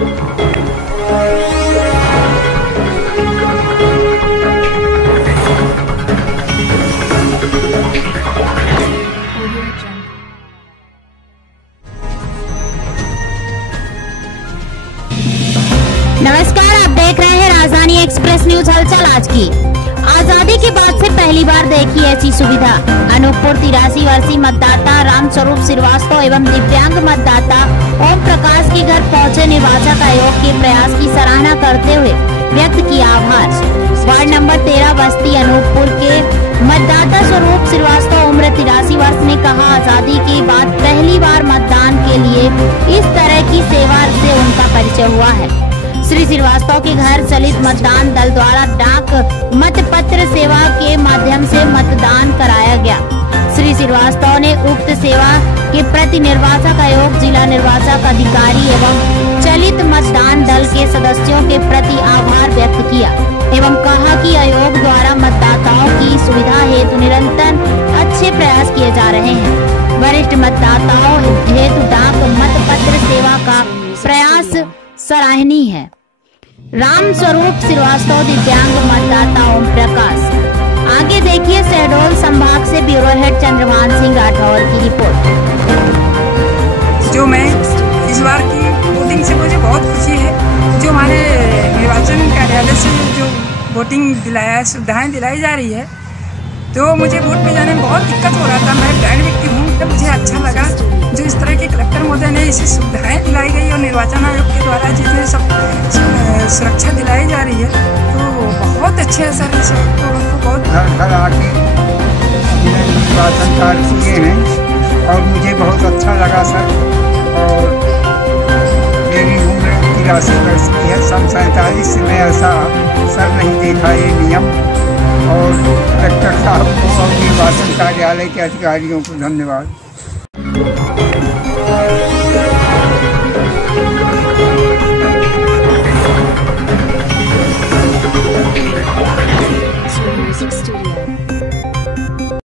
नमस्कार, आप देख रहे हैं राजधानी एक्सप्रेस न्यूज। हलचल आज की। आजादी के बाद से पहली बार देखी ऐसी सुविधा। अनूपपुर 83 वर्षीय मतदाता रामस्वरूप श्रीवास्तव एवं दिव्यांग मतदाता ओम प्रकाश के घर पहुंचे निर्वाचक आयोग के प्रयास की सराहना करते हुए व्यक्त किया आभार। वार्ड नंबर 13 बस्ती अनूपपुर के मतदाता स्वरूप श्रीवास्तव उम्र 83 वर्ष ने कहा, आजादी के बाद पहली बार मतदान के लिए इस तरह की सेवा से उनका परिचय हुआ है। श्री श्रीवास्तव के घर चलित मतदान दल द्वारा डाक मतपत्र सेवा के माध्यम से मतदान कराया गया। श्री श्रीवास्तव ने उक्त सेवा के प्रति निर्वाचक आयोग, जिला निर्वाचक अधिकारी एवं चलित मतदान दल के सदस्यों के प्रति आभार व्यक्त किया एवं कहा कि आयोग द्वारा मतदाताओं की सुविधा हेतु निरंतर अच्छे प्रयास किए जा रहे हैं। वरिष्ठ मतदाताओं हेतु डाक मतपत्र सेवा का प्रयास सराहनीय है। रामस्वरूप श्रीवास्तव दिव्यांग मतदाता ओम प्रकाश। आगे देखिए शहडोल संभाग से ब्यूरो हेड चंद्रभान सिंह राठौर की रिपोर्ट। जो मैं इस बार की वोटिंग से मुझे बहुत खुशी है। जो हमारे निर्वाचन कार्यालय से जो वोटिंग दिलाया सुविधाएं दिलाई जा रही है, तो मुझे वोट में जाने में बहुत दिक्कत हो रहा था। मैं ब्लाइंड व्यक्ति हूँ, तो मुझे अच्छा लगा जो इस तरह के कलेक्टर महोदय ने इसे सुविधाएं दिलाई गई और निर्वाचन आयोग के द्वारा जितने सब सुरक्षा दिलाई जा रही है, तो बहुत अच्छे है सर। तो उनको बहुत घर आके निर्वाचन कार्य किए हैं और मुझे बहुत अच्छा लगा सर। और मेरी उम्र 83 वर्ष की है। सन 47 से मैं ऐसा सर नहीं देखा ये नियम। और कलेक्टर साहब को और निर्वाचन कार्यालय के अधिकारियों को धन्यवाद।